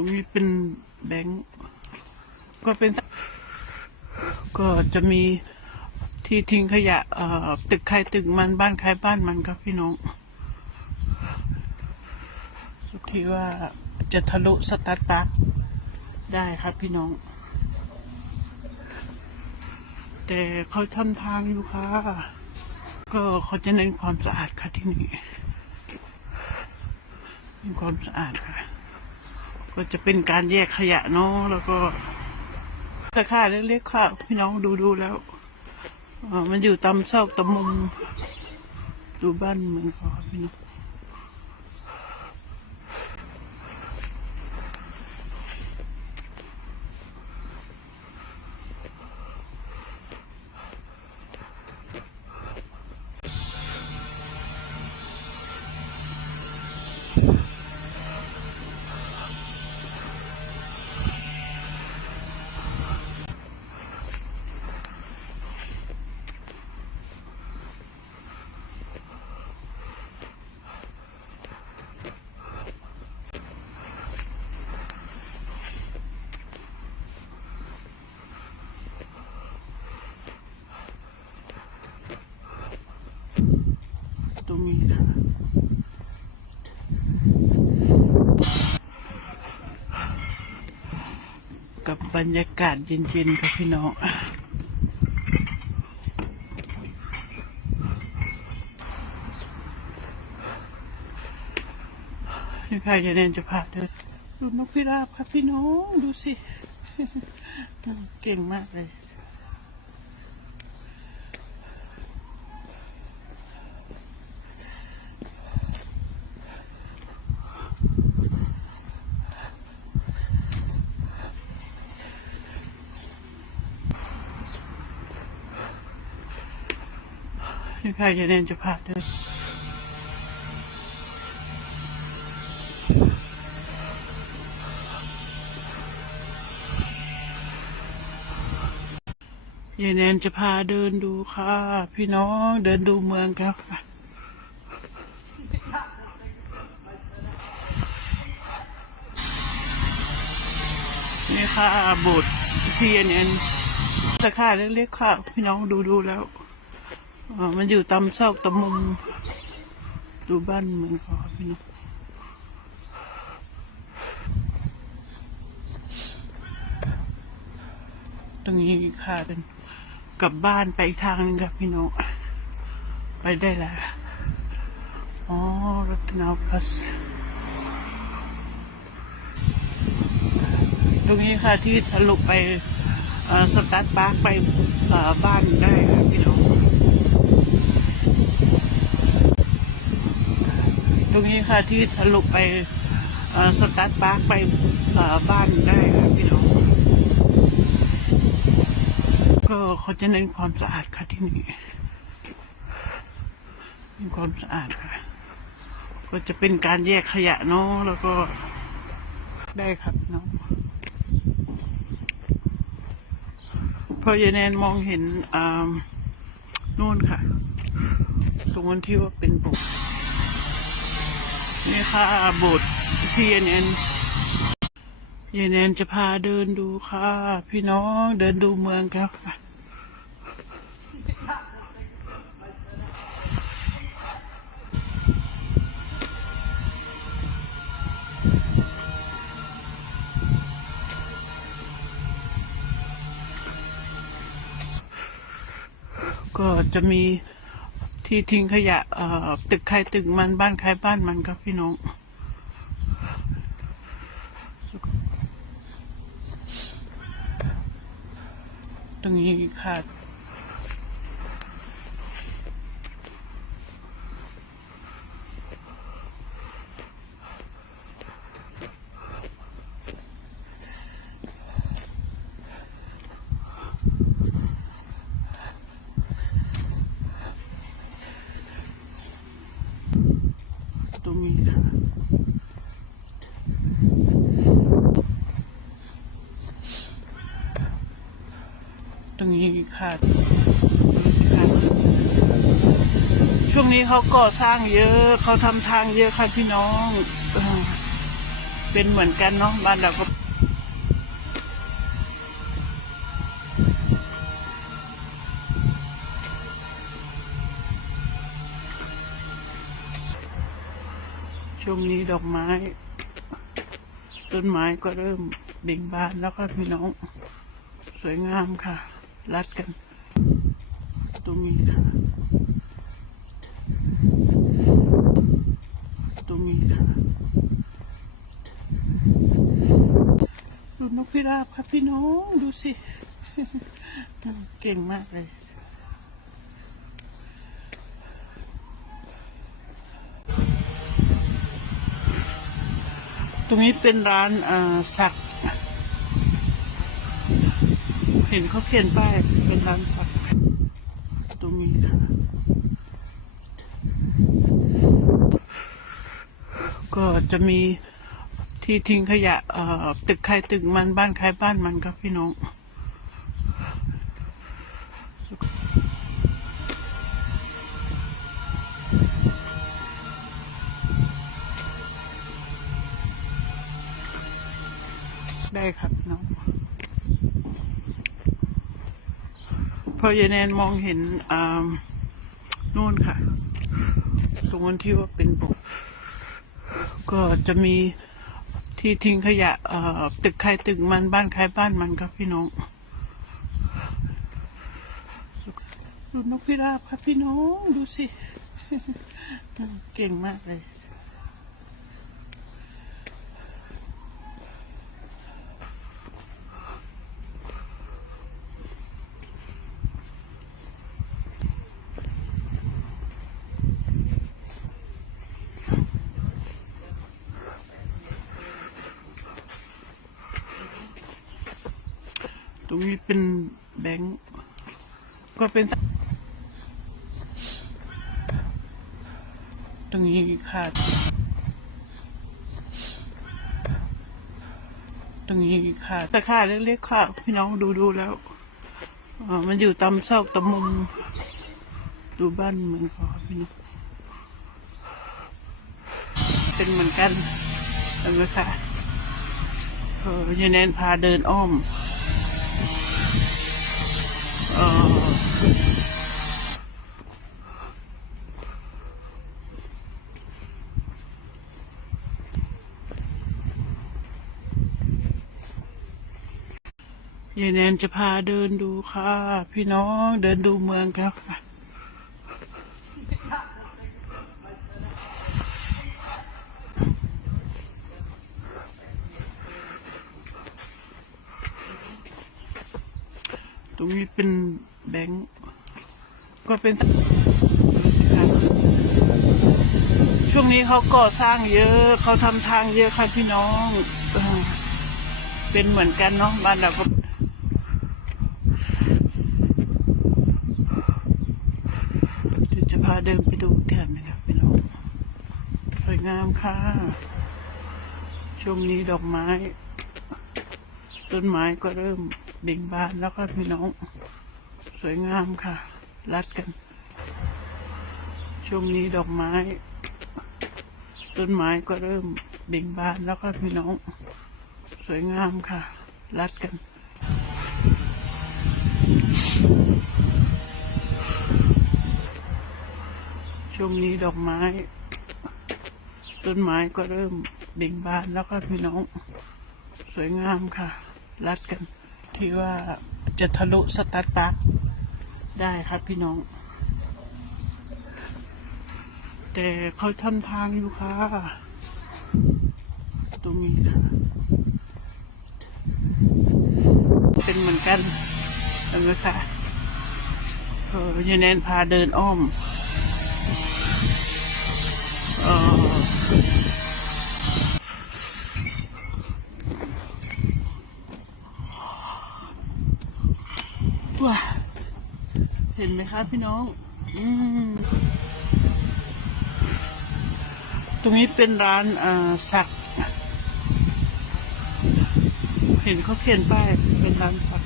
รงนี้เป็นแบงก์ก็เป็น ก็จะมีที่ทิ้งขยะตึกใครตึกมันบ้านใครบ้านมันครับพี่น้องคิดว่าจะทะลุสตาร์ทปาร์ได้ครับพี่น้อง แต่เขาทำทางอยู่ค่ะ ก็เขาจะเน้นความสะอาดค่ะที่นี่เน้นความสะอาดค่ะ ก็จะเป็นการแยกขยะเนาะแล้วก็ตะข่าเล็กๆค่ะพี่น้องดูดูๆแล้วมันอยู่ตามซอกตามมุมดูบ้านเมืองค่ะพี่น้อง รรยากาศเย็นๆครับพี่น้องนี่ค่ะยายแนนจะพาเดินดูนกพิราบครับพี่น้อง ดูสิ เก่งมากเลย นี่ค่ะยายแนจะพาเดินยายแนนจะพาเดินดูค่ะ พี่น้องเดินดูเมืองครับนี่ค่ะโบสถ์ที่ยายแนนตะข่าเล็กๆค่ะ พี่น้องดูดูแล้ว อ่อมันอยู่ตามซอกตามมุม ดูบ้านเมืองเขาครับพี่น้องตรงนี้ค่ะเป็นกลับบ้านไปอีกทางนึงครับพี่น้องไปได้แล้วอ๋อรัตนาพลัสตรงนี้ค่ะที่ทะลุไปสตาร์ทปาร์คไปบ้านได้ครับพี่น้อง ตรงนี้ค่ะที่ทะลุไปสตาร์ทปาร์คไปบ้านได้ครับพี่น้องก็เขาจะเน้นความสะอาดค่ะที่นี่เน้นความสะอาดค่ะ ก็จะเป็นการแยกขยะเนาะแล้วก็ได้ครับน้องพอยายแนนมองเห็นอ่านู่นค่ะ ตรงนั้นที่ว่าเป็นโบสถ์ นี่ค่ะโบสถ์ที่ยายแนนยายแนนจะพาเดินดูค่ะ พี่น้องเดินดูเมืองครับก็จะมี ที่ทิ้งขยะเอ่อตึกใครตึกมันบ้านใครบ้านมันครับพี่น้อง ตรงนี้ค่ะ ตรงนี้ค่ะช่วงนี้เขาก่อสร้างเยอะเขาทำทางเยอะค่ะพี่น้องเออเป็นเหมือนกันเนาะบ้านเราก็ช่วงนี้ดอกไม้ ต้นไม้ก็เริ่มเบ่งบานแล้วค่ะพี่น้อง สวยงามค่ะ รัดกัน ตรงนี้ค่ะ ตรงนี้ค่ะดูนกพิราบค่ะพี่น้องดูสิ เก่งมากเลยตรงนี้เป็นร้านสัก เห็นเขาเขียนป้ายเป็นร้านสักตรงนี้ค่ะ ก็จะมีที่ทิ้งขยะเอ่อตึกใครตึกมันบ้านใครบ้านมันครับพี่น้องได้ครับน้อง พอยายแนนมองเห็นอ่านู่นค่ะ ตรงนั้นที่ว่าเป็นบกก็จะมีที่ทิ้งขยะอ่อตึกใครตึกมันบ้านใครบ้านมันครับพี่น้องดูนกพิราบครับพี่น้อง ดูสิ เก่งมากเลย ตรงนี้เป็นแบงก์ก็เป็น ตรงนี้ขาด ตรงนี้ขาดแต่ขาดเล็กๆค่ะพี่น้องดูดูแล้วมันอยู่ตามซอกตามมุมดูบ้านเหมือนเขาครับพี่น้องเป็นเหมือนกันเห็นไหมคะเออยายแนนพาเดินอ้อม ยายแนนจะพาเดินดูค่ะ พี่น้องเดินดูเมืองครับค่ะตรงนี้เป็นแบงก์ก็เป็น ช่วงนี้เขาก่อสร้างเยอะเขาทำทางเยอะค่ะพี่น้องเออเป็นเหมือนกันเนาะบ้านเราก็ เดินไปดูกันนะครับพี่น้องสวยงามค่ะ ช่วงนี้ดอกไม้ ต้นไม้ก็เริ่มเบ่งบานแล้วค่ะพี่น้อง สวยงามค่ะ รัดกัน ช่วงนี้ดอกไม้ ต้นไม้ก็เริ่มเบ่งบานแล้วค่ะพี่น้อง สวยงามค่ะ รัดกัน ช่วงนี้ดอกไม้ ต้นไม้ก็เริ่มเบ่งบานแล้วค่ะพี่น้อง สวยงามค่ะ รัดกัน ที่ว่าจะทะลุสตาร์ทปาร์คได้ครับพี่น้อง แต่เขาทำทางอยู่ค่ะ ตรงนี้ค่ะ เป็นเหมือนกันเห็นไหมคะเออยายแนนพาเดินอ้อม ว้าเห็นไหมคะพี่น้องอืมตรงนี้เป็นร้านอ่าสัก เห็นเขาเขียนป้ายเป็นร้านสัก